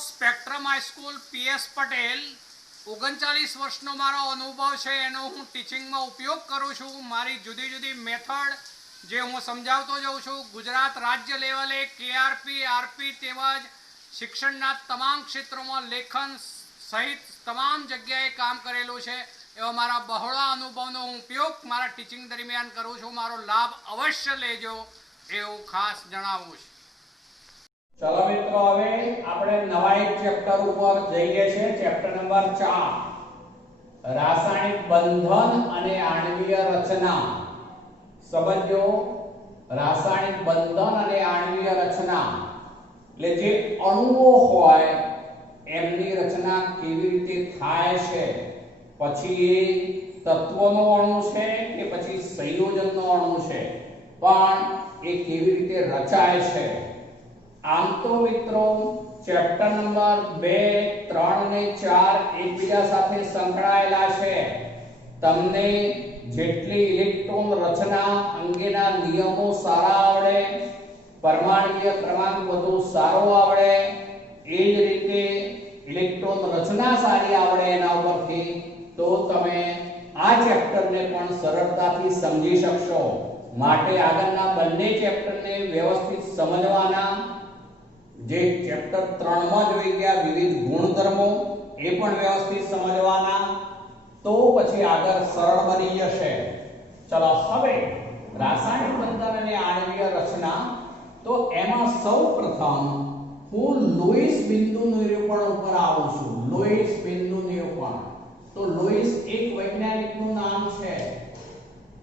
Spectrum high school PS Patel 39 વર્ષનો મારો અનુભવ છે એનો હું ટીચિંગમાં ઉપયોગ કરું છું. મારી જુદી જુદી મેથડ જે હું સમજાવતો જાઉં છું. ગુજરાત રાજ્ય લેવલે કેઆરપી આરપી તેમજ શિક્ષણના તમામ ક્ષેત્રોમાં લેખન સહિત તમામ જગ્યાએ કામ કરેલું છે. એવા મારા બહોળા અનુભવનો હું ઉપયોગ મારા ટીચિંગ દરમિયાન કરું છું. મારો લાભ અવશ્ય લેજો એવું ખાસ જણાવું છું. चलो मित्रों હવે આપણે નવા એક ચેપ્ટર ઉપર જઈએ છે. ચેપ્ટર નંબર 4 રાસાયણિક બંધન અને આણ્વીય રચના. સમજો રાસાયણિક બંધન અને આણ્વીય રચના એટલે જે અણુઓ હોય એમની રચના કેવી રીતે થાય છે, પછી એ તત્વનો અણુ છે કે પછી સંયોજનનો અણુ છે, પણ એ કેવી રીતે રચાય છે. આમ તો મિત્રો ચેપ્ટર નંબર 2, 3 અને 4 એકબીજા સાથે સંકળાયેલા છે. તમને જેટલી ઇલેક્ટ્રોન રચના અંગેના નિયમો સારા આવડે, પરમાણુય ક્રમાંક વધુ સારો આવડે, એ જ રીતે ઇલેક્ટ્રોન રચના સારી આવડે એના ઉપરથી, તો તમે આ ચેપ્ટરને પણ સરળતાથી સમજી શકશો. માટે આગળના બંને ચેપ્ટરને વ્યવસ્થિત સમજવાના. જે ચેપ્ટર 3 માં જોઈ ગયા વિવિધ ગુણધર્મો એ પણ વ્યવસ્થિત સમજવાના, તો પછી આગળ સરળ બની જશે. ચલો હવે રાસાયણિક બંધન અને આણ્વીય રચના, તો એમાં સૌપ્રથમ હું લુઈસ બિંદુ નિરૂપણ ઉપર આવું છું. લુઈસ બિંદુ નિરૂપણ, તો લુઈસ એક વૈજ્ઞાનિકનું નામ છે.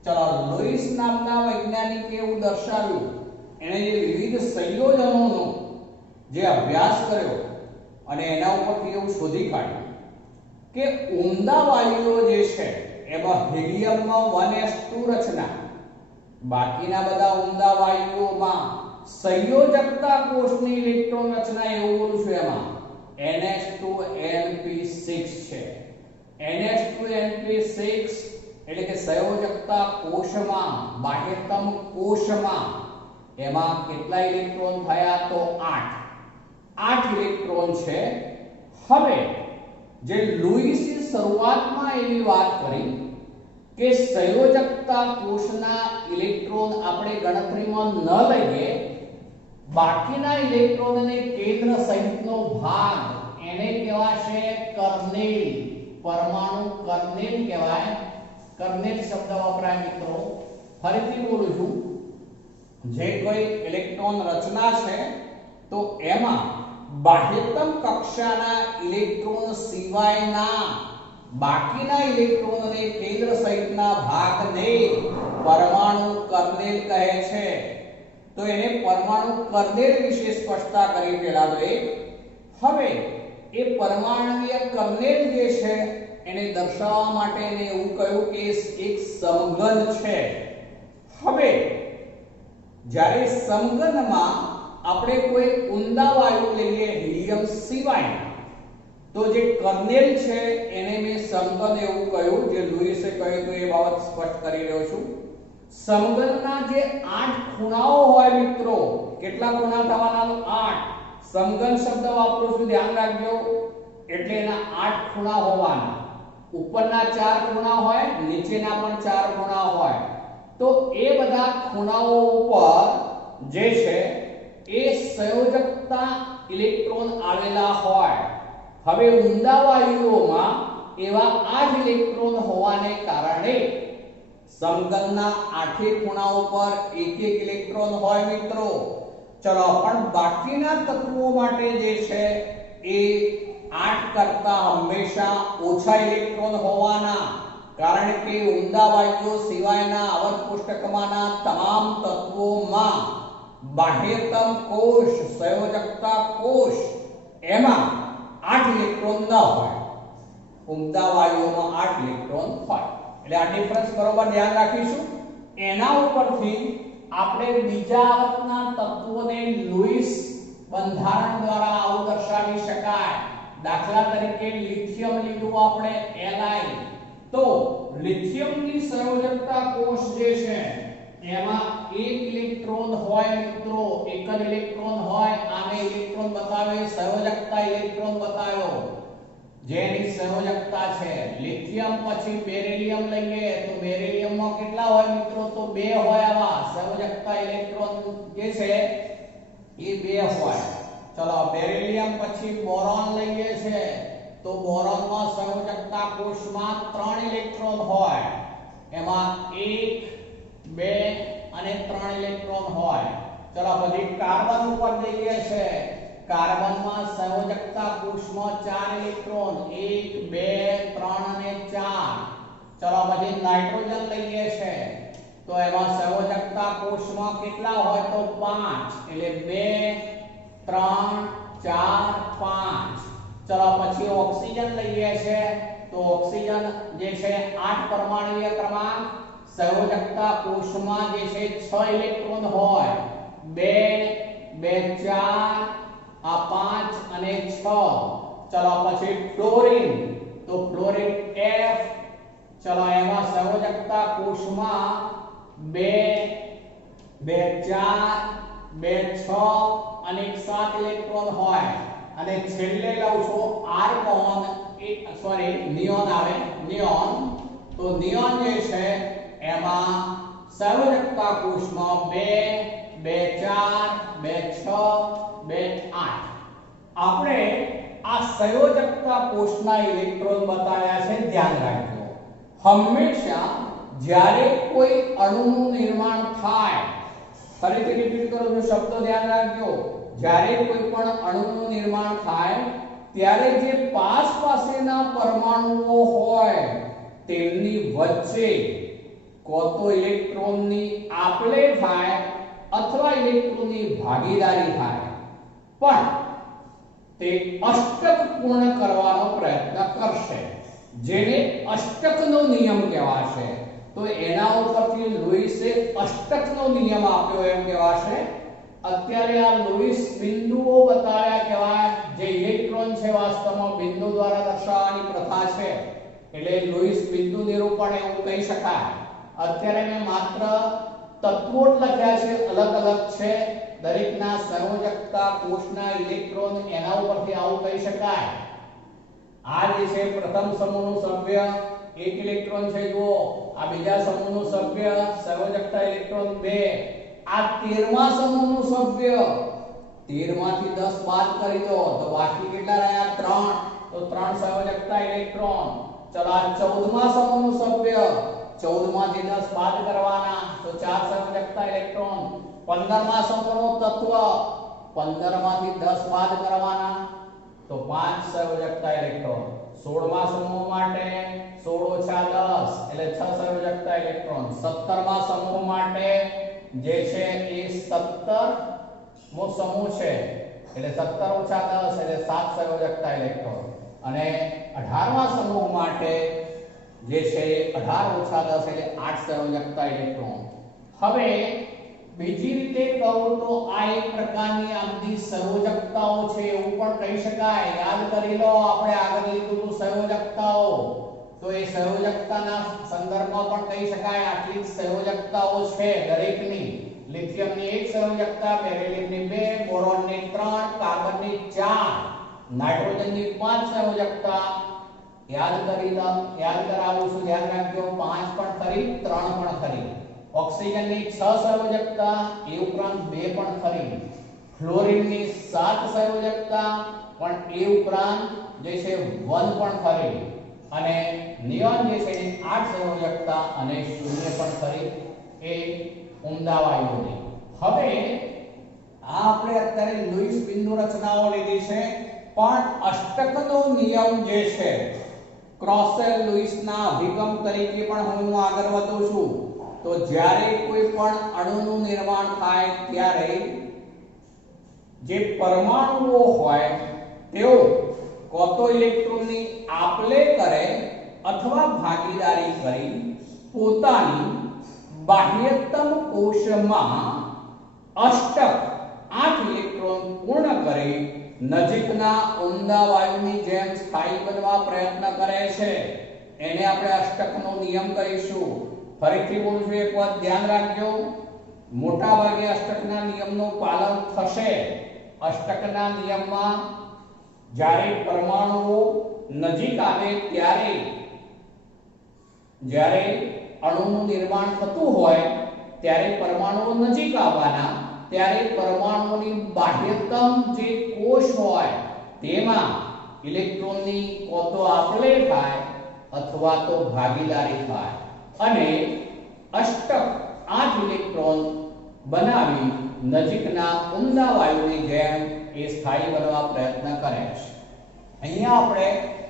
ચલો લુઈસ નામના વૈજ્ઞાનિકે એવું દર્શાવ્યું, એણે જે વિવિધ સંયોજનોનો જે અભ્યાસ કર્યો અને એના ઉપરથી એવું શોધી કાઢ્યું કે ઉમદા વાયુઓ જે છે એમાં હિલિયમમાં 1s2 રચના, બાકીના બધા ઉમદા વાયુઓમાં સંયોજકતા કોષની ઇલેક્ટ્રોન રચના એવું બોલું છું એમાં NH2NP6 છે. NH2NP6 એટલે કે સંયોજકતા કોષમાં, બાહ્યતમ કોષમાં એમાં કેટલા ઇલેક્ટ્રોન થયા? તો 8 ઇલેક્ટ્રોન છે. હવે જે લુઈસે શરૂઆતમાં એવી વાત કરી કે સંયોજકતા કોષના ઇલેક્ટ્રોન આપણે ગણતરીમાં ન લઈએ, બાકીના ઇલેક્ટ્રોનને કેન્દ્ર સહિતનો ભાગ એને કહેવાશે કર્નેલ. પરમાણુ કર્નેલ કહેવાય. કર્નેલ શબ્દ વપરાય મિત્રો. ફરીથી બોલું છું, જે કોઈ ઇલેક્ટ્રોન રચના છે તો એમાં બાહ્યતમ કક્ષાના ઇલેક્ટ્રોન સિવાયના બાકીના ઇલેક્ટ્રોનને કેન્દ્ર સહિતના ભાગને પરમાણુ કર્નેલ કહે છે. તો એને પરમાણુ કર્નેલ વિશે સ્પષ્ટતા કરી પહેલા તો એક. હવે એ પરમાણુય કર્નેલ જે છે એને દર્શાવવા માટે એને એવું કહ્યું કે એક સમઘન છે. હવે જ્યારે સમઘનમાં આપણે કોઈ ઉમદા વાયુ લઈએ હિલિયમ સિવાય, તો જે કર્નેલ છે એને મેં સમઘન એવું કહ્યું, જે લુઈસે કહ્યું તો એ બાબત સ્પષ્ટ કરી રહ્યો છું. સમઘનના જે 8 ખૂણાઓ હોય મિત્રો, કેટલા ખૂણા થવાના? 8. સમઘન શબ્દ વાપરું છું, ધ્યાન રાખજો. એટલે એના 8 ખૂણા હોવાના. ઉપરના 4 ખૂણા હોય, નીચેના પણ 4 ખૂણા હોય. તો એ બધા ખૂણાઓ ઉપર જે છે એ સંયોજકતા ઇલેક્ટ્રોન આવેલા હોય. હવે ઉમદા વાયુઓમાં એવા 8 ઇલેક્ટ્રોન હોવાને કારણે સમઘનના 8 ખૂણાઓ પર એક ઇલેક્ટ્રોન હોય મિત્રો. ચલો પણ બાકીના તત્વો માટે જે છે એ 8 કરતા હંમેશા ઓછા ઇલેક્ટ્રોન હોવાના, કારણ કે ઉમદા વાયુઓ સિવાયના આવર્ત કોષ્ટકમાંના તમામ તત્વોમાં બાહ્યતમ કોષ, સંયોજકતા કોષ એમાં 8 ઇલેક્ટ્રોન ન હોય. ઉમદા વાયુઓમાં 8 ઇલેક્ટ્રોન હોય. એટલે આ ડિફરન્સ બરોબર ધ્યાન રાખીશું. એના ઉપરથી આપણે બીજા આવર્તના તત્વોને લુઈસ બંધારણ દ્વારા આવું દર્શાવી શકાય. દાખલા તરીકે લિથિયમ લીધું આપણે Li, તો લિથિયમની સંયોજકતા કોષ જે છે એમાં એક ઇલેક્ટ્રોન હોય મિત્રો, એક જ ઇલેક્ટ્રોન હોય, આને ઇલેક્ટ્રોન બતાવે, સંયોજકતા ઇલેક્ટ્રોન બતાવ્યો, જેની સંયોજકતા છે. લિથિયમ પછી બેરિલિયમ લઈએ તો બેરિલિયમમાં કેટલા હોય મિત્રો? તો 2 હોય. આવા સંયોજકતા ઇલેક્ટ્રોન જે છે એ 2 હોય. ચલો બેરિલિયમ પછી બોરોન લઈએ છે તો બોરોનમાં સંયોજકતા કોષમાં 3 ઇલેક્ટ્રોન હોય. એમાં 1 2 અને 3 ઇલેક્ટ્રોન હોય. ચલો પછી કાર્બન ઉપર જઈએ છે. કાર્બનમાં સંયોજકતા કોષમાં 4 ઇલેક્ટ્રોન 1 2 3 અને 4. ચલો પછી નાઇટ્રોજન લઈએ છે તો એમાં સંયોજકતા કોષમાં કેટલા હોય? તો 5. એટલે 2 3 4 5. ચલો પછી ઓક્સિજન લઈએ છે તો ઓક્સિજન જે છે 8 પરમાણુય ક્રમાંક, સંયોજકતા કોષમાં જે છે 6 ઇલેક્ટ્રોન હોય. 2 2 4 આ 5 અને 6. ચલો પછી ફ્લોરીન તો ફ્લોરીન F. ચલો એમાં સંયોજકતા કોષમાં 2 2 4 2 6 અને 7 ઇલેક્ટ્રોન હોય. અને છેલ્લે લઉં છું આર્ગોન, નિયોન આવે, નિયોન. તો નિયોન જે છે એમાં સંયોજકતા કોષમાં 2 2 4 2 6 2 8. આપણે આ સંયોજકતા કોષના ઇલેક્ટ્રોન બતાવ્યા છે. ધ્યાન રાખજો, હંમેશા જ્યારે કોઈ અણુનું નિર્માણ થાય, ફરીથી રિપીટ કરું છું, શબ્દ ધ્યાન રાખજો, જ્યારે કોઈ પણ અણુનું નિર્માણ થાય ત્યારે જે પાસેના પરમાણુઓ હોય તેમની વચ્ચે કો તો ઇલેક્ટ્રોનની આપલે થાય અથવા ઇલેક્ટ્રોનની ભાગીદારી થાય, પણ તે અષ્ટક પૂર્ણ કરવાનો પ્રયત્ન કરશે, જેને અષ્ટકનો નિયમ કહેવાશે. તો એના ઉપરથી લુઈસે અષ્ટકનો નિયમ આપ્યો એમ કહેવાશે. અત્યારે આ લુઈસ બિંદુઓ બતાવ્યા કહેવાય. જે ઇલેક્ટ્રોન છે વાસ્તવમાં બિંદુ દ્વારા દર્શાવવાની પ્રથા છે, એટલે લુઈસ બિંદુ નિરૂપણ એવું કહી શકાય. અત્યારે મેં માત્ર તત્વો જ લખ્યા છે, અલગ અલગ છે. દરેકના સંયોજકતા કોષના ઇલેક્ટ્રોન એના ઉપરથી આવું કહી શકાય. આ જે છે પ્રથમ સમૂહનું સભ્ય 1 ઇલેક્ટ્રોન છે, જુઓ. આ બીજા સમૂહનું સભ્ય સંયોજકતા ઇલેક્ટ્રોન 2. આ 13મા સમૂહનું સભ્ય, 13 માંથી 10 બાદ કરી દો તો બાકી કેટલા રહ્યા? 3. તો 3 સંયોજકતા ઇલેક્ટ્રોન. ચલો આ 14મા સમૂહનું સભ્ય, 14 માંથી 10 બાદ કરવાના તો 4 સંયોજકતા ઇલેક્ટ્રોન. 15મા સમૂહનું તત્વ, 15 માંથી 10 બાદ કરવાના તો 5 સંયોજકતા ઇલેક્ટ્રોન. 16મા સમૂહ માટે 16 - 10 એટલે 6 સંયોજકતા ઇલેક્ટ્રોન. 17મા સમૂહ માટે જે છે એ 17મો સમૂહ છે એટલે 17 - 10 એટલે 7 સંયોજકતા ઇલેક્ટ્રોન. અને 18મા સમૂહ માટે જે છે 18 - 10 એટલે 8 સંયોજકતા ઇલેક્ટ્રોન. હવે બીજી રીતે કહું તો આ એક પ્રકારની આ બધી સંયોજકતાઓ છે એવું પણ કહી શકાય. યાદ કરી લો, આપણે આગળ લીધું હતું સંયોજકતાઓ, તો એ સંયોજકતાના સંદર્ભમાં પણ કહી શકાય આટલી સંયોજકતાઓ છે દરેકની. લિથિયમની 1 સંયોજકતા, બેરિલિયમની 2, બોરોનની 3, કાર્બનની 4, નાઇટ્રોજનની 5 સંયોજકતા. યાદ કરાવું છું, ધ્યાન રાખજો, 5 પણ ખરી, 3 પણ ખરી. ઓક્સિજનની 6 સંયોજકતા, એ ઉપરાંત 2 પણ ખરી. ફ્લોરિનની 7 સંયોજકતા, પણ એ ઉપરાંત જે છે 1 પણ ખરી. અને નિયોન જે છે 8 સંયોજકતા અને 0 પણ ખરી, એ ઉમદા વાયુઓની. હવે આ આપણે અત્યારે લુઈસ બિંદુ રચનાઓ લીધી છે, પણ અષ્ટકનો નિયમ જે છે ક્રોસેલ લુઈસના અભિગમ તરીકે પણ હું આગળ વધું છું. તો જ્યારે કોઈ પણ અણુનું નિર્માણ થાય ત્યારે જે પરમાણુઓ હોય તેઓ કો તો ઇલેક્ટ્રોનની આપલે કરે અથવા ભાગીદારી કરી પોતાની બાહ્યતમ કોષમાં અષ્ટક 8 ઇલેક્ટ્રોન પૂર્ણ કરી નજીકના ઉમદા વાયુની જેમ સ્થાયી બનવા પ્રયત્ન કરે છે. એને આપણે અષ્ટકનો નિયમ કહીશું. ફરીથી બોલું છું, એક વાત ધ્યાન રાખજો. મોટા ભાગે અષ્ટકના નિયમનું પાલન થશે. અષ્ટકના નિયમમાં જ્યારે પરમાણુઓ નજીક આવે જ્યારે અણુનું નિર્માણ થતું હોય ત્યારે પરમાણુઓ નજીક આવવાના, ત્યારે પરમાણુઓની બાહ્યતમ જે કોષ હોય તેમાં ઇલેક્ટ્રોનની કો તો આપલે થાય અથવા તો ભાગીદારી થાય અને અષ્ટક 8 ઇલેક્ટ્રોન બનાવી નજીકના ઉમદા વાયુની જેમ એ સ્થાયી બનવા પ્રયત્ન કરે છે. અહીંયા આપણે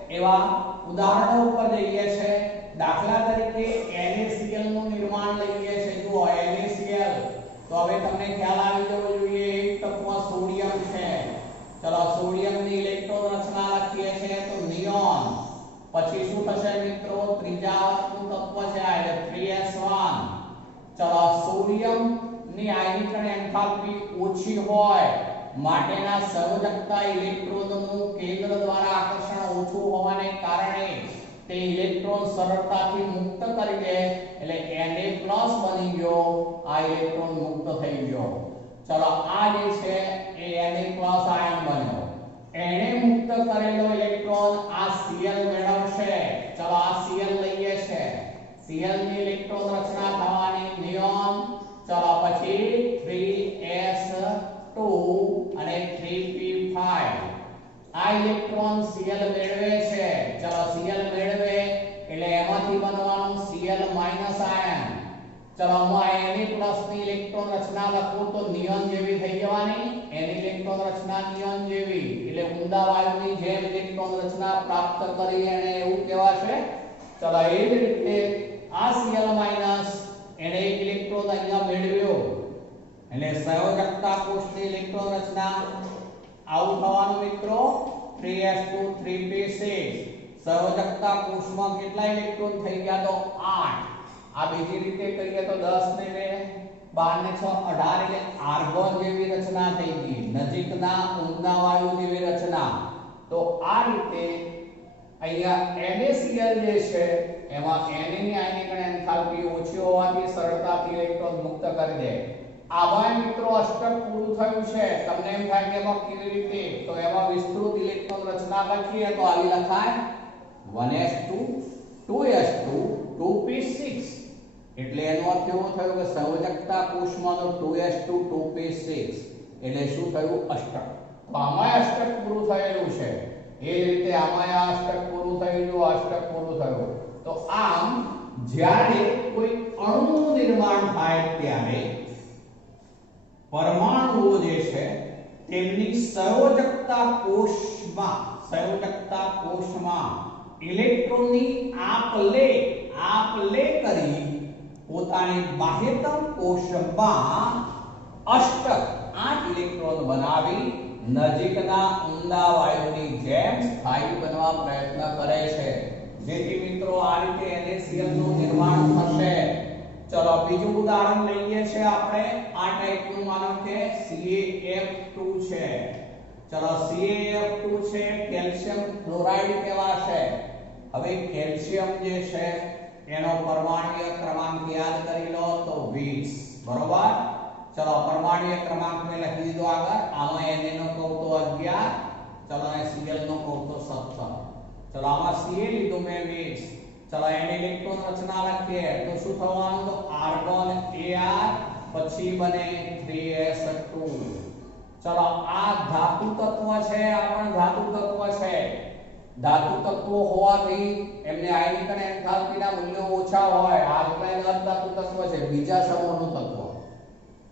એવા ઉદાહરણો ઉપર જઈએ છે. દાખલા તરીકે NaCl નું નિર્માણ લઈએ છે. જો NaCl તો હવે તમને ખ્યાલ આવી જવો જોઈએ એક તત્વ સોડિયમ છે. ચલો સોડિયમની ઇલેક્ટ્રોન રચના લખીએ છીએ તો નિયોન. પછી શું થશે મિત્રો? ત્રીજા તત્વ છે આ એટલે 3s1. ચલો સોડિયમ ની આયનીકરણ એન્થાલ્પી ઓછી હોય માટેના સંયોજકતા ઇલેક્ટ્રોનનું કેન્દ્ર દ્વારા આકર્ષણ ઓછું હોવાને કારણે તે ઇલેક્ટ્રોન સરળતાથી મુક્ત કરી દે એટલે Na+ બની ગયો. આ ઇલેક્ટ્રોન મુક્ત થઈ ગયો. ચલો આ જે છે એ Na+ આયન બન્યો. Na મુક્ત કરેલો ઇલેક્ટ્રોન આ Cl મેળવશે. ચલો આ Cl લઈએ છે. Cl ની ઇલેક્ટ્રોન રચના થવાની નિયોન. ચલો પછી 3s2 અને 3p5 આ ઇલેક્ટ્રોન Cl મેળવે છે. ચલો Cl મેળવે એટલે એમાંથી બનવાનું Cl- આયન. ચલો હું આ Na+ ની ઇલેક્ટ્રોન રચના લખું તો નિયોન જેવી થઈ જવાની. એની ઇલેક્ટ્રોન રચના નિયોન જેવી એટલે ઊંડા વાયુની જેમ ઇલેક્ટ્રોન રચના પ્રાપ્ત કરી એને એવું કહેવાશે. ચલો એ જ રીતે આ Cl- એને એક ઇલેક્ટ્રોન અહીંયા મેળવ્યો એટલે સંયોજકતા કોષની ઇલેક્ટ્રોન રચના આવું થવાનું મિત્રો 3s2 3p6. સંયોજકતા કોષમાં કેટલા ઇલેક્ટ્રોન થઈ ગયા તો 8. આ બીજી રીતે કહીએ તો 10 ને 2 12 ને 6 18 એટલે આર્ગોન જેવી રચના થઈ ગઈ. નજીકના ઊંડા વાયુ જેવી રચના. તો આ રીતે અહીંયા NaCl જે છે એમાં Na ની આયનીકરણ એન્થાલ્પી ઓછી હોવાથી સરળતાથી ઇલેક્ટ્રોન મુક્ત કરી દે. આમાં મિત્રો અષ્ટક પૂરું થયું છે. તમને એમ થાય કે એમાં કેવી રીતે? તો એમાં વિસ્તૃત ઇલેક્ટ્રોન રચના લખીએ તો આવી લખાય 1s2 2s2 2p6 એટલે એનો અર્થ એવો થયો કે સંયોજકતા કોષમાંનો 2s2 2p6 એટલે શું થયું? અષ્ટક. તો આમાં અષ્ટક પૂરું થયેલું છે. એ જ રીતે આમાં આ અષ્ટક પૂરું થયું, જો અષ્ટક પૂરું થયું. તો આમ જ્યારે કોઈ અણુનું નિર્માણ થાય ત્યારે પરમાણુઓ જે છે તેમની સંયોજકતા કોષમાં ઇલેક્ટ્રોનની આપ-લે કરી પોતાની બાહ્યતમ કોષમાં અષ્ટક 8 ઇલેક્ટ્રોન બનાવી નજીકના ઊંડા વાયુની જેમ સ્થાયી બનવા પ્રયત્ન કરે છે. જેથી મિત્રો આ રીતે NaCl નું નિર્માણ થશે. ચલો બીજું ઉદાહરણ લઈએ છે આપણે. આ ટાઈપનું માનો કે CaF2 છે. ચલો CaF2 છે કેલ્શિયમ ક્લોરાઇડ કહેવાશે. હવે કેલ્શિયમ જે છે એનો પરમાણુય ક્રમાંક યાદ કરી લો તો 20. બરોબર. ચલો પરમાણુય ક્રમાંક મેં લખી દીધો આગળ. આમાં Na નો કહું તો 11. ચલો અને Cl નો કહું તો 17. ચલો આમાં Ca લીધું મેં 20. ચલો એની ઇલેક્ટ્રોન રચના લખીએ તો શું થવાનું? તો આર્ગોન Ar પછી બને 3s2. ચલો આ ધાતુ તત્વ છે. આ પણ ધાતુ તત્વ છે. ધાતુ તત્વો હોવાથી એમને આયનીકરણ એન્થાલ્પીના મૂલ્યો ઓછા હોય. આલ્કલાઇન અધાતુ તત્વ છે, બીજા સમૂહનું તત્વ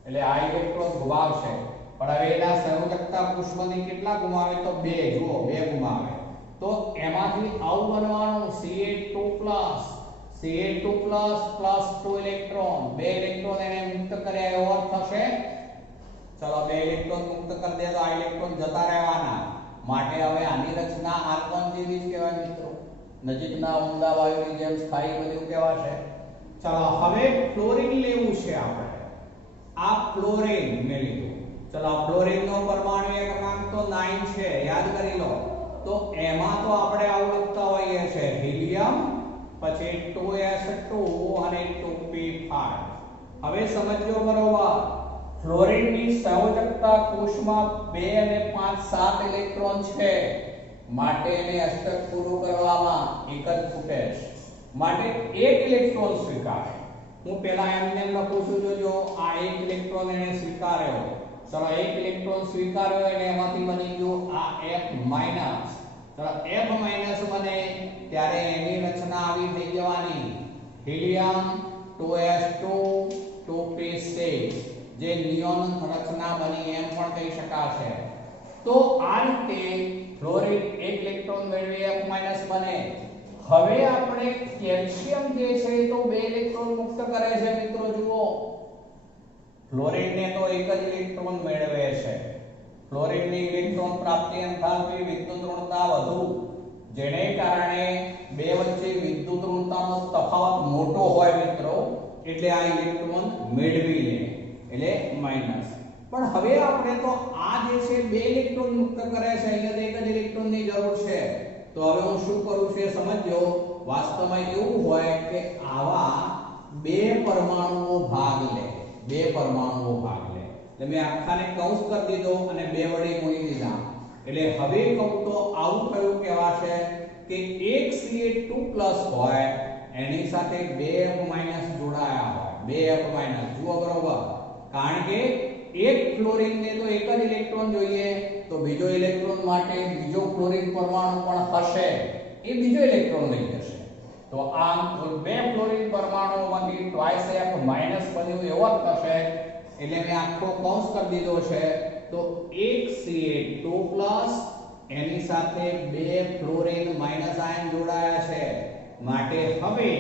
એટલે આ ઇલેક્ટ્રોન ગુમાવશે. પણ હવે એના સંયોજકતા કોષમાંથી કેટલા ગુમાવે? તો 2. જુઓ 2 ગુમાવે. તો એમાંથી આવું બનવાનું Ca2+ પ્લસ 2 ઇલેક્ટ્રોન. 2 ઇલેક્ટ્રોન એને મુક્ત કર્યા એવો અર્થ થશે. ચલો 2 ઇલેક્ટ્રોન મુક્ત કરી દે તો આ ઇલેક્ટ્રોન જતા રહેવાના. માટે હવે આની રચના આર્ગોન જેવી જ કહેવાય મિત્રો. નજીકના ઊંડા વાયુની જેમ સ્થાયી બન્યું કહેવાશે. ચલો હવે ફ્લોરિન લેવું છે આપણે. આ ફ્લોરિન મેં લીધું. ચલો ફ્લોરિન નો પરમાણુય ક્રમાંક તો 9 છે, યાદ કરી લો. તો એમાં તો આપણે આવું લખતા હોઈએ છે હિલિયમ પછી 2s2 અને 2p5. હવે સમજો બરોબર, ફ્લોરિનની સંયોજકતા કોષમાં 2 અને 5 7 ઇલેક્ટ્રોન છે, માટે એને અષ્ટક પૂરું કરવામાં એક જ ખૂટે છે, માટે એક ઇલેક્ટ્રોન સ્વીકારે. હું પહેલા એમને લખું છું, જોજો આ એક ઇલેક્ટ્રોન એને સ્વીકાર્યો. ચલો એક ઇલેક્ટ્રોન સ્વીકાર્યો એટલે એમાંથી બની ગયું આ F માઈનસ. ચલો F માઈનસ બને ત્યારે એની રચના આવી થઈ જવાની હિલિયમ 2s2 2p6, જે નિયોન રચના બની એમ પણ કહી શકાશે. તો આ રીતે ફ્લોરિન એક ઇલેક્ટ્રોન મેળવી F માઈનસ બને. હવે આપણે કેલ્શિયમ જે છે તો 2 ઇલેક્ટ્રોન મુક્ત કરે છે મિત્રો. જુઓ, ફ્લોરિન ને તો એક જ ઇલેક્ટ્રોન મેળવે છે. ફ્લોરિનની ઇલેક્ટ્રોન પ્રાપ્તિ એન્થાલ્પી વિદ્યુત ઋણતા વધુ, જેને કારણે બે વચ્ચે વિદ્યુત ઋણતાનો તફાવત મોટો હોય મિત્રો, એટલે આ ઇલેક્ટ્રોન મેળવી લે એટલે માઈનસ. પણ હવે આપણે તો આ જે છે 2 ઇલેક્ટ્રોન મુક્ત કરે છે, અહીંયા તો એક જ ઇલેક્ટ્રોનની જરૂર છે. તો હવે હું શું કરું છું એ સમજો. વાસ્તવમાં એવું હોય કે આવા 2 પરમાણુઓ ભાગ લે, 2 પરમાણુઓ ભાગ લે. એટલે મેં આખાને કૌંસ કરી દીધો અને 2 વડે ગુણી દીધા. એટલે હવે કહું તો આવું કયું કહેવાશે કે એક Ca2+ હોય એની સાથે 2F- જોડાયા હોય, 2F-. જુઓ બરોબર, કારણ કે એક ફ્લોરિન ને તો એક જ ઇલેક્ટ્રોન જોઈએ, તો બીજો ઇલેક્ટ્રોન માટે બીજો ફ્લોરિન પરમાણુ પણ હશે, એ બીજો ઇલેક્ટ્રોન લઈ જશે. તો આમ કુલ 2 ફ્લોરિન પરમાણુઓમાંથી F- બન્યું એવો જ થશે. એટલે મેં આખો કૌંસ કરી દીધો છે. તો એક Ca2+ એની સાથે 2 ફ્લોરિન માઈનસ આયન જોડાયા છે, માટે હવે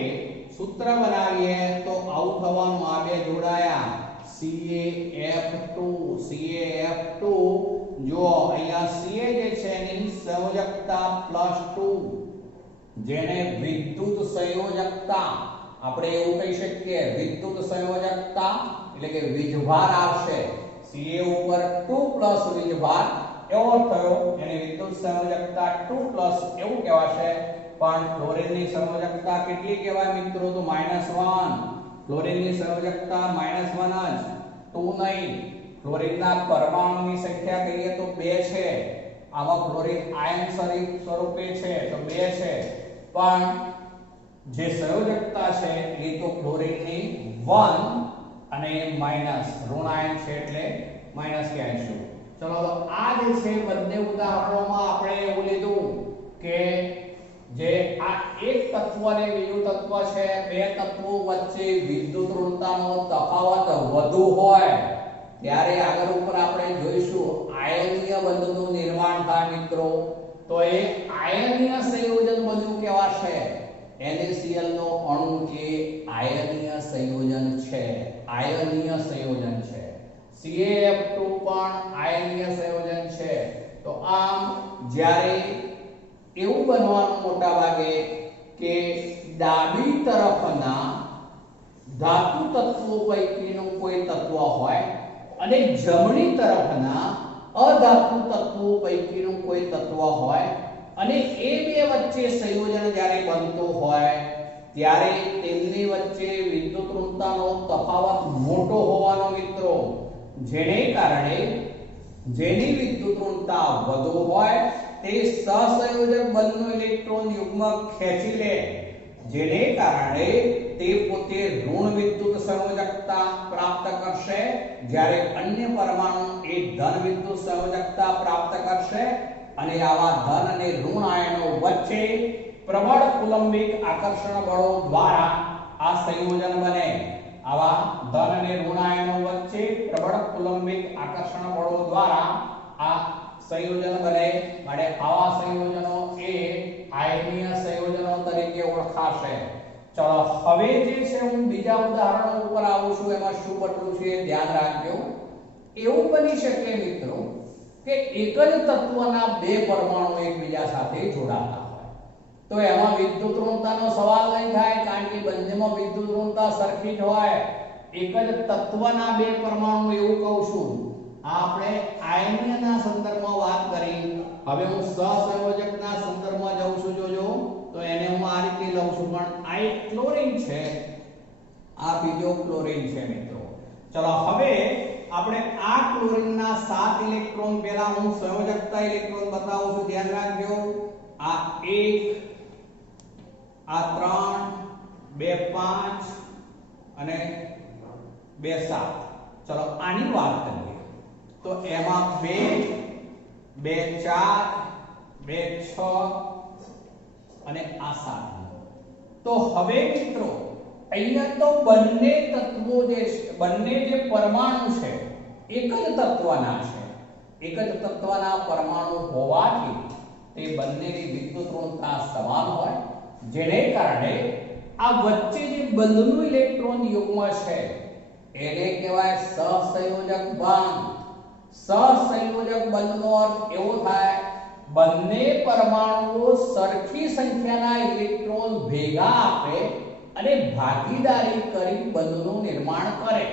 સૂત્ર બનાવીએ તો આવું થવાનું. આ 2 જોડાયા CaF2 જો અહીંયા Ca જે છે એની સંયોજકતા +2, જેને વિદ્યુત સંયોજકતા આપણે એવું કહી શકીએ. વિદ્યુત સંયોજકતા એટલે કે વીજભાર આવશે. Ca ઉપર 2+ વીજભાર એવો થયો, એને વિદ્યુત સંયોજકતા 2+ એવું કહેવાશે. પણ ફ્લોરિનની સંયોજકતા કેટલી કહેવાય મિત્રો? તો -1. ફ્લોરિનની સંયોજકતા -1 જ, 2 નહીં. ફ્લોરિનના પરમાણુની સંખ્યા કહીએ તો 2 છે. આમાં ફ્લોરિન આયન સ્વરૂપે છે તો 2 છે, પણ જે સંયોજકતા છે એ તો ફ્લોરિનની 1 અને માઈનસ ઋણ આયન છે એટલે માઈનસ કહેશું. ચલો તો આ જે છે બંને ઉદાહરણોમાં આપણે એવું લીધું કે જે આ એક તત્વ અને બીજું તત્વ છે, 2 તત્વો વચ્ચે વિદ્યુત ઋણતાનો તફાવત વધુ હોય ત્યારે આગળ ઉપર આપણે જોઈશું આયનીય બંધનું નિર્માણ થાય મિત્રો. તો એ આયનીય સંયોજન બન્યું કહેવાશે. NaCl નો અણુ એ આયનીય સંયોજન છે, આયનીય સંયોજન છે. CaF2 પણ આયનીય સંયોજન છે. તો આમ જ્યારે એવું બનવાનું મોટા ભાગે કે ડાબી તરફના ધાતુ તત્વો પૈકીનું કોઈ તત્વ હોય અને જમણી તરફના અધાતુ તત્વો પૈકીનું કોઈ તત્વ હોય અને એ બે વચ્ચે સંયોજન જ્યારે બનતું હોય ત્યારે તેમની વચ્ચે વિદ્યુત ઋણતાનો તફાવત મોટો હોવાનો મિત્રો, જેને કારણે જેની વિદ્યુત ઋણતા વધુ હોય તે સહસંયોજક બળનો ઇલેક્ટ્રોન યુગ્મ ખેંચી લે, જેને કારણે તે પોતે ઋણ વિદ્યુત સંયોજકતા પ્રાપ્ત કરશે, જ્યારે અન્ય પરમાણુ એ ધન વિદ્યુત સંયોજકતા પ્રાપ્ત કરશે. અને આવા ધન અને ઋણ આયનો વચ્ચે પ્રબળ કુલંબિક આકર્ષણ બળો દ્વારા આ સંયોજન બને. આવા ધન અને ઋણ આયનો વચ્ચે પ્રબળ કુલંબિક આકર્ષણ બળો દ્વારા આ સંયોજન બને. માટે આવા સંયોજનો એ આયનીય સંયોજનો તરીકે ઓળખાશે. ચલો હવે જે છે હું બીજા ઉદાહરણો ઉપર આવું છું. એમાં શું બટલું છે ધ્યાન રાખજો. એવું બની શકે મિત્રો કે એક જ તત્વના 2 પરમાણુ એકબીજા સાથે જોડાતા હોય તો એમાં વિદ્યુત ઋણતાનો સવાલ નહીં થાય, કારણ કે બંનેમાં વિદ્યુત ઋણતા સરખી જ હોય. એક જ તત્વના 2 પરમાણુ એવું કહું છું. આપણે આયનીયના સંદર્ભમાં વાત કરી. હવે હું સહસંયોજકના સંદર્ભમાં જાઉં છું. જોજો તો એને હું આ રીતે લઉં છું, પણ આ એક ક્લોરીન છે, આ બીજો ક્લોરીન છે મિત્રો. ચલો હવે આપણે આ ક્લોરીનના 7 ઇલેક્ટ્રોન પહેલા હું સંયોજકતા ઇલેક્ટ્રોન બતાવું છું, ધ્યાન રાખજો. આ 1, આ 3, 2 5 અને 2 7. ચલો આની વાત કરીએ તો એમાં 2 2 4 2 6 અને આ 7. તો હવે મિત્રો અહીંયા તો બંને તત્વો બંને જે પરમાણુ છે એક જ તત્વના છે. એક જ તત્વના પરમાણુ હોવાથી તે બંનેની વિદ્યુત ઋણતા સમાન હોય, જેને કારણે આ વચ્ચે જે બંધનું ઇલેક્ટ્રોન યુગ્મ છે એને કહેવાય સહસંયોજક બંધ. સહસંયોજક બંધનો અર્થ એવો થાય બંને પરમાણુઓ સરખી સંખ્યાના ઇલેક્ટ્રોન ભેગા આપે અને ભાગીદારી કરી બંધનું નિર્માણ કરે.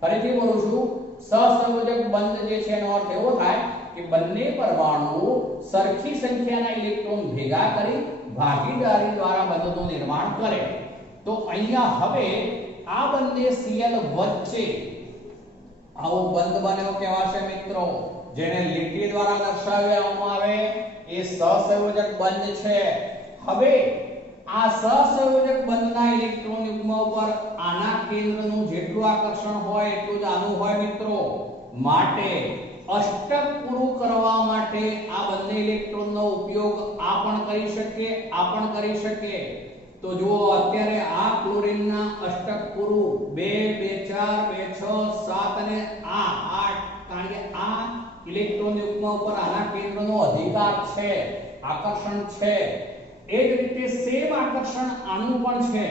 ફરીથી બોલું છું, સહસંયોજક બંધ જે છે એનો અર્થ એવો થાય કે બંને પરમાણુઓ સરખી સંખ્યાના ઇલેક્ટ્રોન ભેગા કરી ભાગીદારી દ્વારા બંધનું નિર્માણ કરે. તો અહીંયા હવે આ બંને Cl વચ્ચે આવો બંધ બન્યો કહેવાશે મિત્રો, જેને લીટી દ્વારા દર્શાવવામાં આવે એ સહસંયોજક બંધ છે. હવે આ સહસંયોજક બંધના ઇલેક્ટ્રોન યુગ્મ ઉપર આના કેન્દ્રનું જેટલું આકર્ષણ હોય એટલું જ આનું હોય મિત્રો. માટે અષ્ટક પૂરું કરવા માટે આ બંને ઇલેક્ટ્રોનનો ઉપયોગ આ પણ કરી શકીએ, આ પણ કરી શકીએ. તો જુઓ અત્યારે આ ક્લોરીનના અષ્ટક પૂરું 2 2 4 2 6 7 અને આ 8, કારણ કે આ ઇલેક્ટ્રોન યુગ્મ ઉપર આના કેન્દ્રનો અધિકાર છે, આકર્ષણ છે. એ જ રીતે સેમ આકર્ષણ આનું પણ છે,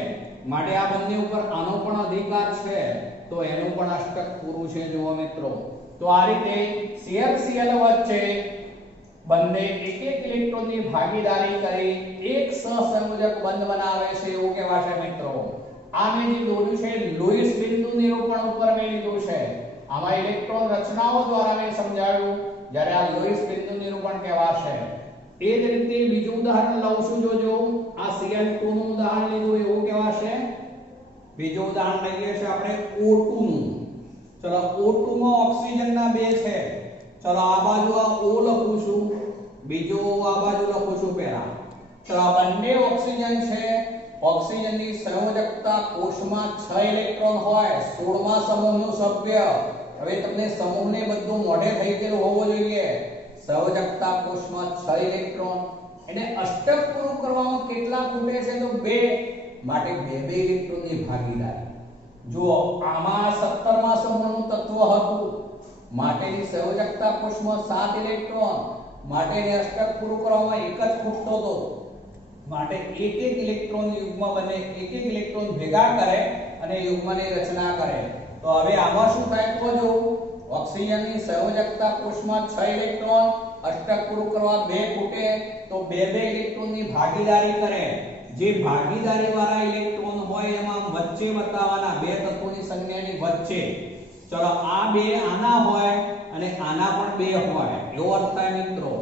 માટે આ બંને ઉપર આનો પણ અધિકાર છે, તો એનું પણ અષ્ટક પૂરું છે. જુઓ મિત્રો, તો આ રીતે ClCl વચ્ચે બંને એક એક ઇલેક્ટ્રોનની ભાગીદારી કરી એક સહસંયોજક બંધ બનાવે છે એવું કહેવાશે મિત્રો. આ મેં જે દોર્યું છે લુઈસ બિંદુ નિરૂપણ ઉપર મેં લીધું છે. આમાં ઇલેક્ટ્રોન રચનાઓ દ્વારા મેં સમજાવ્યું, જ્યારે આ લુઈસ બિંદુ નિરૂપણ કહેવાશે. એ જ રીતે બીજું ઉદાહરણ લઉં છું, જોજો. આ Cl2 નું ઉદાહરણ લીધું એવું કહેવાશે. બીજું ઉદાહરણ લઈએ છીએ આપણે O2 નું. ચલો O2 માં ઓક્સિજનના 2 છે. ચલો આ બાજુ આ O લખું છું, બીજો આ બાજુ લખું છું પહેલા. ચલો આ બંને ઓક્સિજન છે. ઓક્સિજનની સંયોજકતા કોષમાં 6 ઇલેક્ટ્રોન હોય, 16મા સમૂહનું સભ્ય. હવે તમને સમૂહને બધું મોઢે થઈ ગયેલું હોવું જોઈએ. સંયોજકતા કોષમાં 6 ઇલેક્ટ્રોન, એને અષ્ટક પૂરું કરવામાં કેટલા ખૂટે છે તો 2, માટે 2 ઇલેક્ટ્રોનની ભાગીદારી. જુઓ આમાં 17મા સમૂહનું તત્વ હતું, માટેની સંયોજકતા કોષમાં 7 ઇલેક્ટ્રોન, માટે અષ્ટક પૂરું કરવામાં એક જ ખૂટતો હતો, માટે એક એક ઇલેક્ટ્રોન યુગ્મ બને, એક એક ઇલેક્ટ્રોન ભેગા કરે અને યુગ્મની રચના કરે. તો હવે આમાં શું થાય તો જો ઓક્સિજનની સંયોજકતા કોષમાં 6 ઇલેક્ટ્રોન, અષ્ટક પૂરું કરવા 2 ખૂટે, તો 2 ઇલેક્ટ્રોનની ભાગીદારી કરે. જે ભાગીદારી વાળા ઇલેક્ટ્રોન હોય એમાં વચ્ચે બતાવવાના 2 તત્વોની સંખ્યાની વચ્ચે. ચલો આ 2 આના હોય અને આના પણ 2 હોય, એવો અર્થ થાય મિત્રો.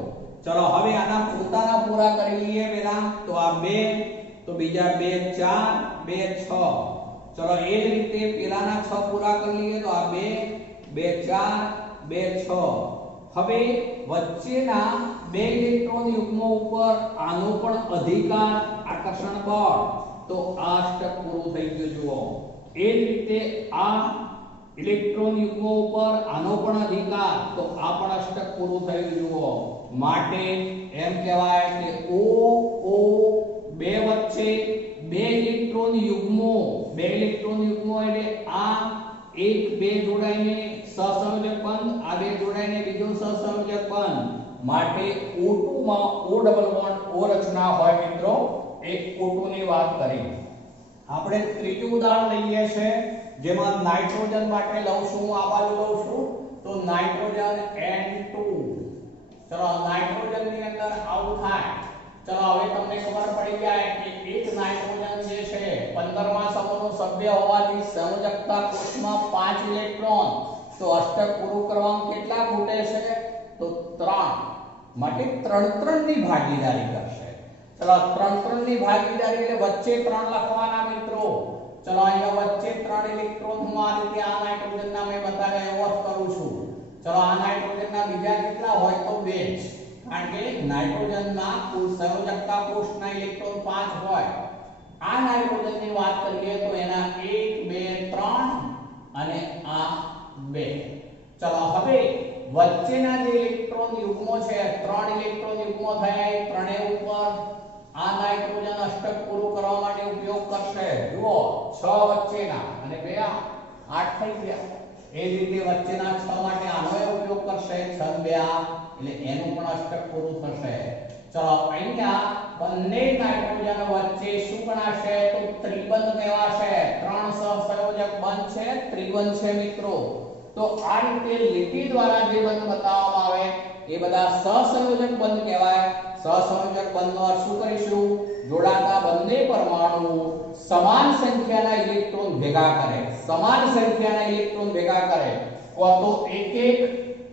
ચલો હવે આના પોતાના પૂરા કરી લઈએ પહેલા. તો આ 2, તો બીજા 2 4 2 6. ચલો એ જ રીતે પેલાના 6 પૂરા કરી લઈએ. તો આ 2 2 4 2 6. હવે વચ્ચેના 2 ઇલેક્ટ્રોન યુગ્મો ઉપર આનો પણ અધિકાર, આકર્ષણ બળ. તો આ અષ્ટક પૂરું થઈ ગયું. જુઓ એ જ રીતે આ ઇલેક્ટ્રોન યુગ્મો ઉપર આનો પણ અધિકાર, તો આ પણ અષ્ટક પૂરું થઈ ગયું. જુઓ માટે એમ કહેવાય કે O O 2 વચ્ચે 2 ઇલેક્ટ્રોન યુગ્મો, 2 ઇલેક્ટ્રોન યુગ્મો એટલે આ 1 2 જોડાઈને સહસંયોજક બંધ, આ 2 જોડાઈને બીજો સહસંયોજક બંધ, માટે O2 માં O ડબલ બોન્ડ O રચના હોય મિત્રો. એક O2 ની વાત કરી. આપણે ત્રીજું ઉદાહરણ લઈએ છે, જેમાં નાઇટ્રોજન માટે લઉં છું, આ બાજુ લઉં છું. તો નાઇટ્રોજન N2. ચલો નાઇટ્રોજન ની અંદર આવું થાય. ચલો હવે તમને ખબર પડી જાય કે એક નાઇટ્રોજન જે છે 15મા સમૂહનું સભ્ય હોવાથી સંયોજકતા કોષમાં 5 ઇલેક્ટ્રોન, તો અષ્ટક પૂરું કરવામાં કેટલા ખૂટે છે તો 3, માટે 3 ની ભાગીદારી કરશે. ચલો 3 ની ભાગીદારી એટલે વચ્ચે 3 લખવાના મિત્રો. ચલો અહીંયા વચ્ચે 3 ઇલેક્ટ્રોન હું આ રીતે આ નાઇટ્રોજનના મેં બતાવ્યા એવો અર્થ કરું છું. ચલો આ નાઇટ્રોજનના બીજા કેટલા હોય તો 2 જ, કારણ કે નાઇટ્રોજનમાં કુલ સંયોજકતા કોષના ઇલેક્ટ્રોન 5 હોય. આ નાઇટ્રોજનની વાત કરીએ તો એના 1 2 3 અને આ 2. ચલો હવે વચ્ચેના જે ઇલેક્ટ્રોન યુગ્મો છે 3 ઇલેક્ટ્રોન યુગ્મો થયા એ ત્રણેય ઉપર આ નાઇટ્રોજન અષ્ટક પૂરું કરવા માટે ઉપયોગ કરશે. જુઓ 6 વચ્ચેના અને 2 8 થઈ ગયા. એ જ રીતે વચ્ચેના 6 માટે આનો ઉપયોગ કરશે 6 2 એટલે એનું પણ અષ્ટક પૂરું થશે. ચલો અહીંયા બંને નાઇટ્રોજન વચ્ચે શું ગણાશે તો ત્રિબંધ કહેવાશે. 3 સહસંયોજક બંધ છે, ત્રિબંધ છે મિત્રો. તો આ રીતે લીટી દ્વારા જે બંધ બતાવવામાં આવે એ બધા સહસંયોજક બંધ કહેવાય. સહસંયોજક બંધનો અર્થ શું કરીશું? જોડાતા બંને પરમાણુ સમાન સંખ્યાના ઇલેક્ટ્રોન ભેગા કરે. સમાન સંખ્યાના ઇલેક્ટ્રોન ભેગા કરે. કો તો 1 1,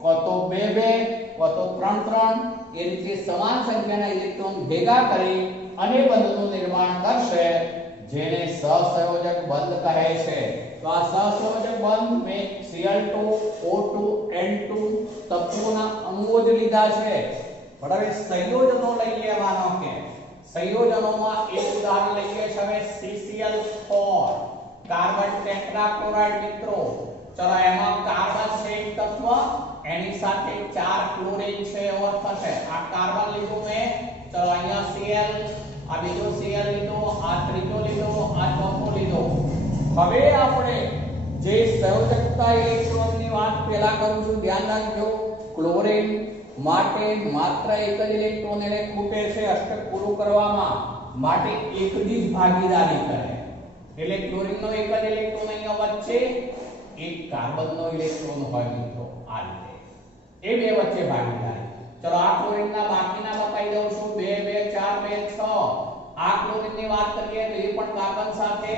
કો તો 2 2, કો તો 3 3, એ રીતે સમાન સંખ્યાના ઇલેક્ટ્રોન ભેગા કરી અને બંધનું નિર્માણ કરશે, જેને સહસંયોજક બંધ કહે છે. તો આ સહસંયોજક બંધ મેં Cl2 O2 N2 તત્વોના અંગો જ લીધા છે. પણ હવે સંયોજનો લઈ લેવાનો કે સંયોજનોમાં એક ઉદાહરણ લઈએ છે હવે CCl4 કાર્બન ટેટ્રાક્લોરાઇડ મિત્રો. ચલો એમાં કાર્બન છે એક તત્વ, એની સાથે 4 ક્લોરીન છે એવો થશે. આ કાર્બન લીધું મેં. ચલો અહીંયા Cl, આ બીજો Cl લીધો, આ ત્રીજો લીધો, આ ચોથો લીધો. હવે આપણે જે સંયોજકતા ઇલેક્ટ્રોનની વાત પહેલા કરું છું, ધ્યાન રાખજો. ક્લોરીન માટે માત્ર એક જ ઇલેક્ટ્રોન એને ખૂટે છે અષ્ટક પૂરું કરવામાં, માટે એક જ ભાગીદારી કરે. એટલે ક્લોરીનનો એક જ ઇલેક્ટ્રોન અહીંયા વચ્ચે, એક કાર્બનનો ઇલેક્ટ્રોન હોય મિત્રો. આ રીતે એ બે વચ્ચે ભાગીદારી. ચલો આ ક્લોરીનના બાકીના બતાવી દઉં છું. 2 2 4 2 6. આ ક્લોરીનની વાત કરીએ તો એ પણ કાર્બન સાથે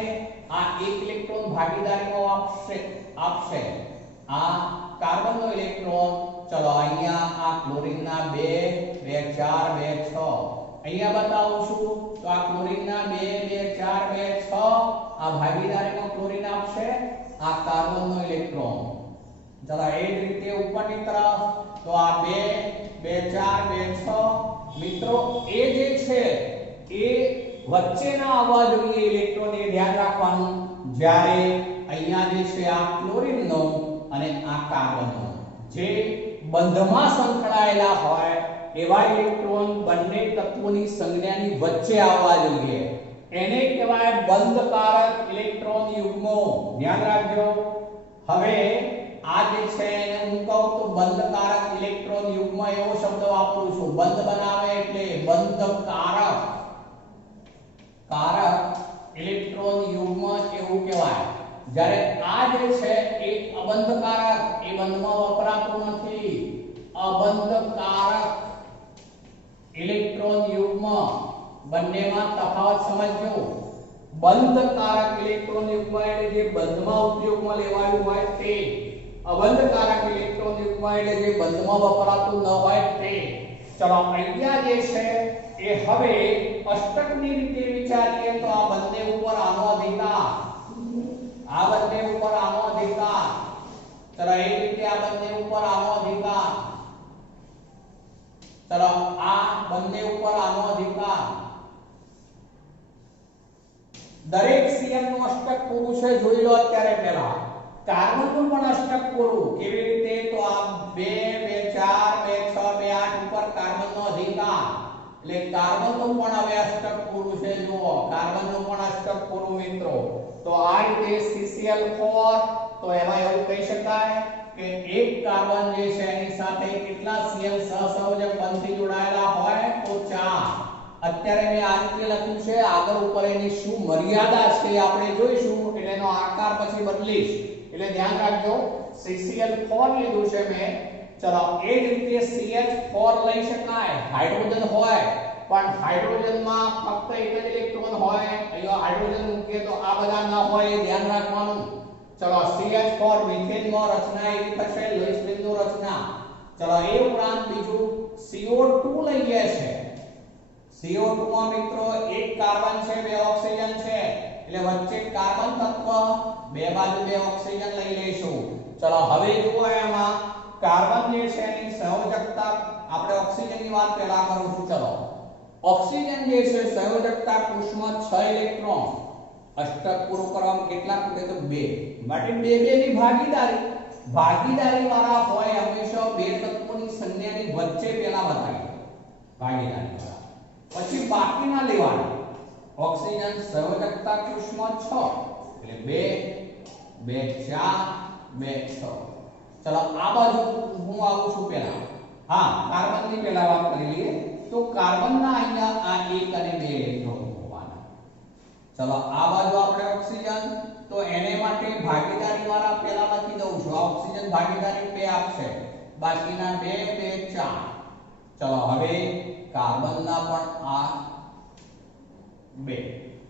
આ એક ઇલેક્ટ્રોન ભાગીદારીમાં આપશે આ કાર્બનનો ઇલેક્ટ્રોન. ચલો અહીંયા આ ક્લોરીનના 2 2 4 2 6 અહીંયા બતાવું છું. તો આ ક્લોરીનના 2 2 4 2 6 આ ભાગીદારીમાં ક્લોરીન આપશે આ કાર્બનનો ઇલેક્ટ્રોન. ચલો એ જ રીતે ઉપરની તરફ તો આ 2 2 4 2 6 મિત્રો એ જે છે એ વચ્ચેના આવવા જોઈએ ઇલેક્ટ્રોન, એ ધ્યાન રાખવાનું. જ્યારે અહીંયા જે છે આ ક્લોરીનનો અને આ કાર્બનનો જે બંધમાં સંકળાયેલા હોય એવા ઇલેક્ટ્રોન બંને તત્વોની સંજ્ઞાની વચ્ચે આવવા જોઈએ. એને કહેવાય બંધકારક ઇલેક્ટ્રોન યુગ્મો. ધ્યાન રાખજો. હવે આ જે છે એને હું કહું તો બંધકારક ઇલેક્ટ્રોન યુગ્મ એવો શબ્દ વાપરું છું. બંધ બનાવે એટલે બંધકારક ઇલેક્ટ્રોન યુગ્મ એવું કહેવાય. જ્યારે આ જે છે એ અબંધકારક, એ બંધમાં વપરાતું નથી. અબંધકારક ઇલેક્ટ્રોન યુગ્મ, બંનેમાં તફાવત સમજજો. બંધકારક ઇલેક્ટ્રોન યુગ્મ એટલે જે બંધમાં ઉપયોગમાં લેવાયું હોય તે. અબંધકારક ઇલેક્ટ્રોન યુગ્મ એટલે જે બંધમાં વપરાતું ન હોય તે. ચલો અહીંયા જે છે એ હવે અષ્ટકની રીતે વિચારીએ તો આ બંને ઉપર આનો અધિકાર, આ બંને ઉપર આનો અધિકાર. ચલો એ રીતે આ બંને ઉપર આનો અધિકાર. ચલો આ બંને ઉપર આનો અધિકાર. દરેક Cl નું અષ્ટક પૂરું છે જોઈ લો અત્યારે પહેલા. કાર્બન નું પણ અષ્ટક પૂરું કેવી રીતે? તો આ 2 2 4 2 6 2 8 ઉપર કાર્બન નો અધિકાર. એટલે કાર્બન નું પણ હવે અષ્ટક પૂરું છે. જુઓ કાર્બન નું પણ અષ્ટક પૂરું મિત્રો. તો આ રીતે CCl4 તો એમાં એવું કહી શકાય કે એક કાર્બન જે છે એની સાથે કેટલા Cl સહસંયોજક બંધથી જોડાયેલા હોય તો 4. અત્યારે મેં આ રીતે લખ્યું છે. આગળ ઉપર એની શું મર્યાદા છે આપણે જોઈશું, એટલે એનો આકાર પછી બદલીશ. એટલે ધ્યાન રાખજો. CCl4 લીધું છે મેં. ચલો એ જ રીતે CH4 લઈ શકાય. હાઇડ્રોજન હોય પણ હાઇડ્રોજનમાં ફક્ત એક જ ઇલેક્ટ્રોન હોય. અહીંયા હાઇડ્રોજન મૂકીએ તો આ બધા ન હોય, એ ધ્યાન રાખવાનું. ચલો CH4 મિથેનમાં રચના એવી થશે, લોહીસ બિંદુ રચના. ચલો એ ઉપરાંત બીજું CO2 લઈએ છે. CO2 માં મિત્રો એક કાર્બન છે, બે ઓક્સિજન છે. એટલે વચ્ચે કાર્બન તત્વ, બે બાજુ બે ઓક્સિજન લઈ લઈશું. ચલો હવે જુઓ એમાં કાર્બન જે છે એની સંયોજકતા, આપણે ઓક્સિજનની વાત પહેલા કરું છું. ચલો ઓક્સિજન જે છે સંયોજકતા કોષમાં 6 ઇલેક્ટ્રોન, અષ્ટક પૂરું કરવામાં કેટલા ખૂટે તો 2. માટે 2 ની ભાગીદારી વાળા હોય હંમેશા બે તત્વોની સંખ્યાની વચ્ચે પેલા બતાવી ભાગીદારી વાળા, પછી બાકીના લેવાના. ઓક્સિજન સંયોજકતા કોષમાં 6 એટલે 2 2 4 2 6. ચલો આ બાજુ હું આવું છું પહેલા. હા, કાર્બનની પહેલા વાત કરી લઈએ. તો કાર્બનના અહીંયા આ 1 અને 2 ઇલેક્ટ્રોન હોવાના. ચલો આ બાજુ આપણે ઓક્સિજન, તો એને માટે ભાગીદારી વાળા પહેલા લખી દઉં છું. આ ઓક્સિજન ભાગીદારી 2 આપશે, બાકીના 2 2 4. ચલો હવે કાર્બનના પણ આ 2.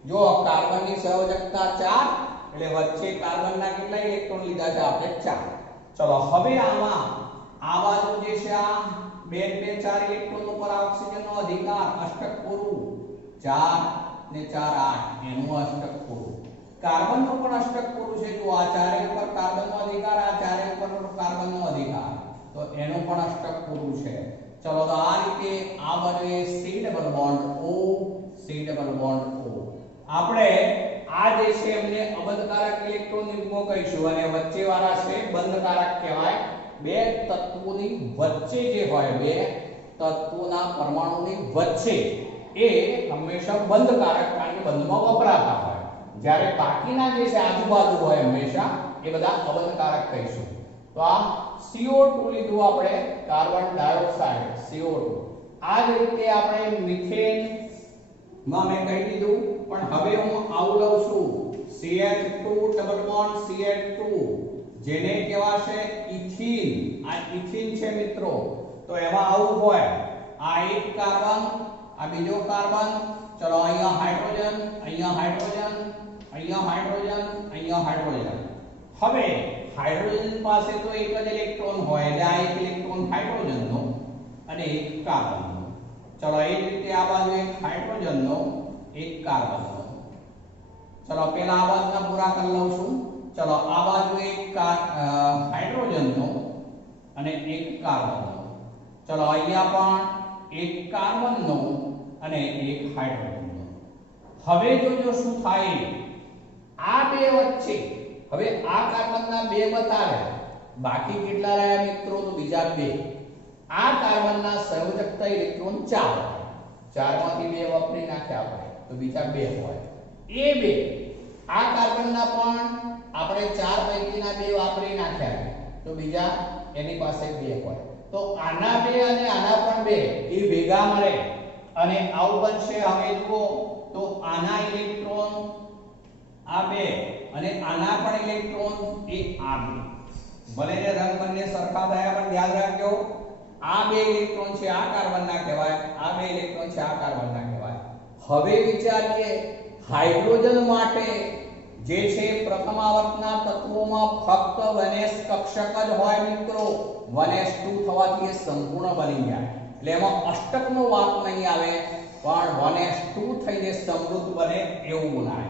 જો કાર્બનની સંયોજકતા 4 એટલે વચ્ચે કાર્બનના કેટલા ઇલેક્ટ્રોન લીધા છે આપણે 4. ચલો હવે આમાં આ બાજુ જે છે આ 2 2 4 ઇલેક્ટ્રોન ઉપર આ ઓક્સિજનનો અધિકાર, અષ્ટક પૂરું 4 ને 4 8 એનું અષ્ટક પૂરું. કાર્બનનો પણ અષ્ટક પૂરું છે. જો આ 4 ઉપર કાર્બનનો અધિકાર, આ 4 ઉપર કાર્બનનો અધિકાર, તો એનું પણ અષ્ટક પૂરું છે. ચલો તો આ રીતે આ બને C double bond O, C double bond O. આપણે આ જે છે એમને અબંધકારક ઇલેક્ટ્રોન યુગ્મો કહીશું અને વચ્ચે વાળા છે બંધકારક કહેવાય. બે તત્વોની વચ્ચે જે હોય, બે તત્વોના પરમાણુની વચ્ચે એ હંમેશા બંધકારક, કારણ કે બંધમાં વપરાતા હોય. જ્યારે બાકીના જે છે આજુબાજુ હોય હંમેશા એ બધા અબંધકારક કહીશું. તો આ CO2 લીધું આપણે, કાર્બન ડાયોક્સાઇડ CO2. આ જ રીતે આપણે મિથેન માં મેં કહી દીધું, પણ હવે હું આવું લઉં છું CH2 ડબલ બોન્ડ CH2, જેને કહેવાશે ઇથિન. આ ઇથિન છે મિત્રો. તો એમાં આવું હોય, આ એક કાર્બન, આ બીજો કાર્બન. ચલો અહીંયા હાઇડ્રોજન, અહીંયા હાઇડ્રોજન, અહીંયા હાઇડ્રોજન, અહીંયા હાઇડ્રોજન. હવે હાઇડ્રોજન પાસે તો એક જ ઇલેક્ટ્રોન હોય, એટલે આ એક ઇલેક્ટ્રોન હાઇડ્રોજનનો અને એક કાર્બનનો. ચલો એ જ રીતે આ બાજુ એક હાઇડ્રોજનનો, એક કાર્બનનો. ચલો પહેલા આ બાજુના પૂરા કરી લઉં છું. ચલો આ બાજુ એક હાઇડ્રોજનનો અને એક કાર્બનનો. ચલો અહીંયા પણ એક કાર્બનનો અને એક હાઇડ્રોજનનો. હવે જોજો શું થાય. આ બે વચ્ચે હવે આ કાર્બનના 2 બતાવ્યા, બાકી કેટલા રહ્યા મિત્રો? તો બીજા 2. આ કાર્બનના સંયોજકતા ઇલેક્ટ્રોન 4, 4 માંથી 2 વાપરી નાખ્યા આપણે, તો બીજા 2 હોય. એ 2 આ કાર્બનના પણ આપણે 4 પૈકીના 2 વાપરી નાખ્યા, તો બીજા એની પાસે 2 હોય. તો આના 2 અને આના પણ 2 એ ભેગા મળે અને આવું બનશે. હવે જુઓ તો આના ઇલેક્ટ્રોન આ 2 અને આના પણ ઇલેક્ટ્રોન એ આ 2. ભલે ને રંગ બંને સરખા થયા, પણ યાદ રાખજો આ 2 ઇલેક્ટ્રોન છે આ કાર્બનના કહેવાય, આ 2 ઇલેક્ટ્રોન છે આ કાર્બનના કહેવાય. હવે વિચારીએ હાઇડ્રોજન માટે જે છે પ્રથમ આવર્તના તત્વોમાં ફક્ત 1s કક્ષક જ હોય મિત્રો. 1s2 થવાથી એ સંપૂર્ણ બની જાય, એટલે એમાં અષ્ટકનો વાંક નહીં આવે, પણ 1s2 થઈને સમૃદ્ધ બને એવું ના.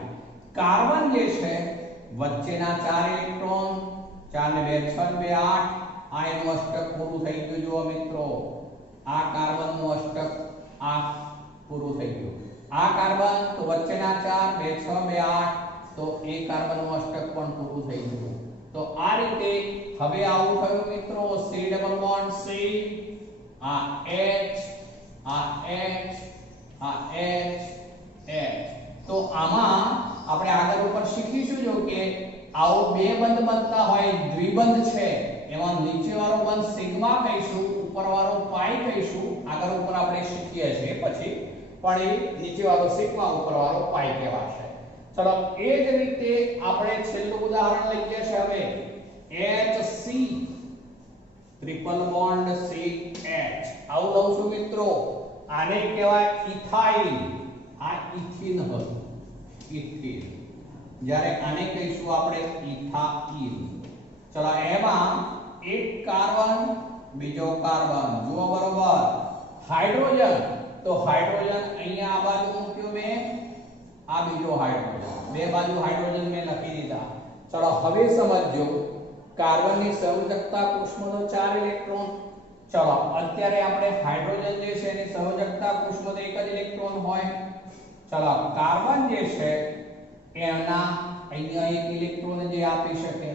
કાર્બન જે છે વચ્ચેના 4 ઇલેક્ટ્રોન, 4 ને 2 6 2 8, આ એનું અષ્ટક પૂરું થઈ ગયું. જુઓ મિત્રો આ કાર્બનનું અષ્ટક આ પૂરું થઈ ગયું. આ કાર્બન તો વચ્ચેના 4 2 6 2 8, તો એ કાર્બનનું અષ્ટક પણ પૂરું થઈ ગયું. તો આ રીતે હવે આવું થયું મિત્રો C ડબલ બોન્ડ C, આ H, આ H, આ H, H. તો આમાં આપણે આગળ ઉપર શીખીશું જો કે આવો 2 બંધ બનતા હોય, દ્વિબંધ છે, એમાં નીચે વાળો બંધ સિગ્મા કહીશું, ઉપર વાળો પાઈ કહીશું. આગળ ઉપર આપણે શીખીએ છીએ પછી, પણ એ નીચે વાળો સિગ્મા, ઉપર વાળો પાઈ કહેવાશે. ચલો એ જ રીતે આપણે છેલ્લું ઉદાહરણ લઈએ છીએ હવે HC ટ્રિપલ બોન્ડ CH. આવું લઉં છું મિત્રો. આને કહેવાય ઇથાઇલ. આ ઇથિન હતું, ઇથિન. જ્યારે આને કહીશું આપણે ઇથાઇલ. ચલો એમાં એક કાર્બન, બીજો કાર્બન. જુઓ બરોબર હાઇડ્રોજન, તો હાઇડ્રોજન અહીંયા આ બાજુ મૂક્યો મેં, આ બીજો હાઇડ્રોજન, બે બાજુ હાઇડ્રોજન મેં લખી દીધા. ચલો હવે સમજો કાર્બનની સંયોજકતા કોષમાં તો 4 ઇલેક્ટ્રોન. ચલો અત્યારે આપણે હાઇડ્રોજન જે છે એની સંયોજકતા કોષમાં તો 1 જ ઇલેક્ટ્રોન હોય. ચલો કાર્બન જે છે એના અહીંયા 1 ઇલેક્ટ્રોન જે આપી શકે.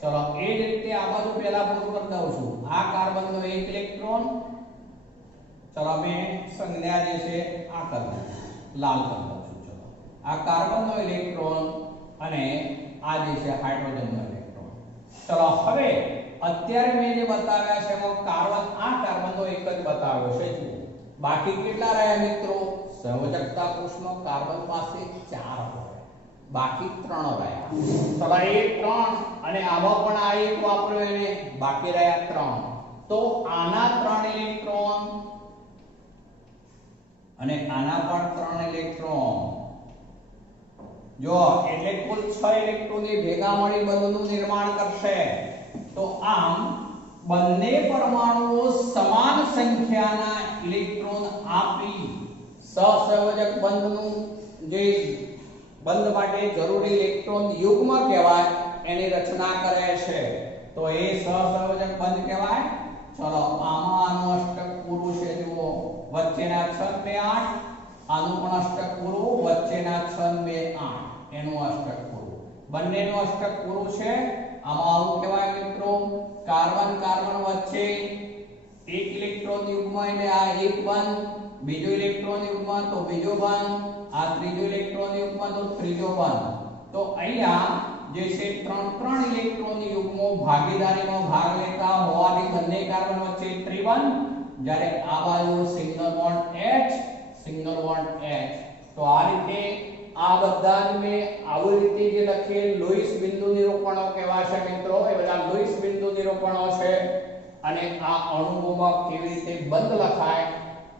ચલો એ જ રીતે આ બાજુ પહેલા પૂરું કરી દઉં છું. આ કાર્બનનો 1 ઇલેક્ટ્રોન. ચલો મેં સંજ્ઞા જે છે આ કરી દઉં, લાલ કરી દઉં છું. ચલો આ કાર્બનનો ઇલેક્ટ્રોન અને આ જે છે હાઇડ્રોજનનો ઇલેક્ટ્રોન. ચલો હવે અત્યારે મેં જે બતાવ્યા છે એમાં કાર્બન આ કાર્બનનો એક જ બતાવ્યો છે. જુઓ બાકી કેટલા રહ્યા મિત્રો? સંયોજકતા કોષમાં કાર્બન પાસે 4 હોય, બાકી 3 રહ્યા. ચલો એ 3 અને આમાં પણ આ એક વાપર્યો એને, બાકી રહ્યા 3. તો આના 3 ઇલેક્ટ્રોન અને આના પણ 3 ઇલેક્ટ્રોન. જો એટલે કુલ 6 ઇલેક્ટ્રોન એ ભેગા મળી બંધનું નિર્માણ કરશે. તો આમ બંને પરમાણુઓ સમાન સંખ્યાના ઇલેક્ટ્રોન આપી સહસંયોજક બંધનું જે બંધ માટે જરૂરી ઇલેક્ટ્રોન યુગ્મ કહેવાય એની રચના કરે છે. તો એ સહસંયોજક બંધ કહેવાય. ચલો આમાં આનું અષ્ટક પૂરું છે. જુઓ વચ્ચેના છેદ 2 8, આનું પણ અષ્ટક પૂરું, વચ્ચેના છેદ 2 8, એનું અષ્ટક પૂરું, બંનેનું અષ્ટક પૂરું છે. આમાં આવું કહેવાય મિત્રો કાર્બન કાર્બન વચ્ચે 1 ઇલેક્ટ્રોન યુગ્મ એટલે આ એક બંધ, બીજો ઇલેક્ટ્રોન યુગ્મ તો બીજો બંધ, આ ત્રીજો ઇલેક્ટ્રોન યુગ્મ તો ત્રીજો બંધ. તો અહીંયા જે છે 3 ઇલેક્ટ્રોન યુગ્મો ભાગીદારીમાં ભાગ લેતા હોવાથી બંને કાર્બન વચ્ચે ત્રિબંધ, જ્યારે આ બાજુ single bond H, single bond H. તો આ રીતે આ બધા જ મેં આવી રીતે જે લખેલ લુઈસ બિંદુ નિરૂપણો કહેવાશે મિત્રો. એ બધા લુઈસ બિંદુ નિરૂપણો છે. અને આ અણુઓમાં કેવી રીતે બંધ લખાય,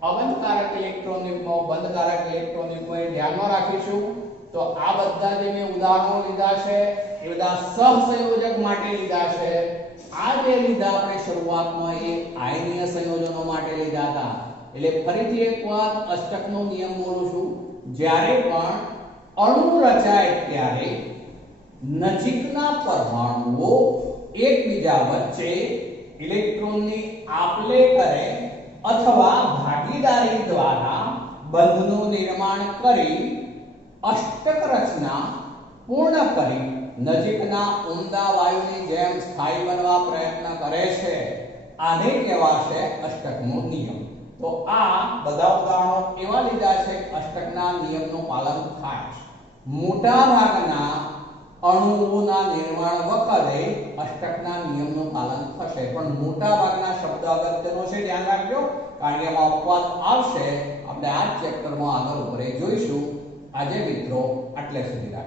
અબંધકારક ઇલેક્ટ્રોન યુગ્મો, બંધકારક ઇલેક્ટ્રોન યુગ્મો એ ધ્યાનમાં રાખીશું. તો આ બધા જે મેં ઉદાહરણો લીધા છે એ બધા સહસંયોજક માટે લીધા છે. આ જે લીધા આપણે શરૂઆતમાં એ આયનીય સંયોજનો માટે લીધા હતા. એટલે ફરીથી એકવાર અષ્ટકનો નિયમ બોલું છું. જ્યારે પણ અણુ રચાય ત્યારે નજીકના પરમાણુઓ એકબીજા વચ્ચે ઇલેક્ટ્રોનની આપલે કરે અથવા ભાગીદારી દ્વારા બંધનું નિર્માણ કરી અષ્ટક રચના પૂર્ણ કરી નજીકના ઉમદા વાયુની જેમ સ્થાયી બનવા પ્રયત્ન કરે છે. આને કહેવાશે અષ્ટકનો નિયમ. તો આ બધા ઉદાહરણો એવા લીધા છે કે અષ્ટકના નિયમનું પાલન થાય છે. મોટા ભાગના અણુઓના નિર્માણ વખતે અષ્ટકના નિયમનું પાલન થશે, પણ મોટા ભાગના શબ્દ અગત્યનો છે, ધ્યાન રાખજો, કારણ કે એમાં અપવાદ આવશે. આપણે આ ચેપ્ટરમાં આગળ ઉપર જોઈશું. આજે મિત્રો આટલે સુધી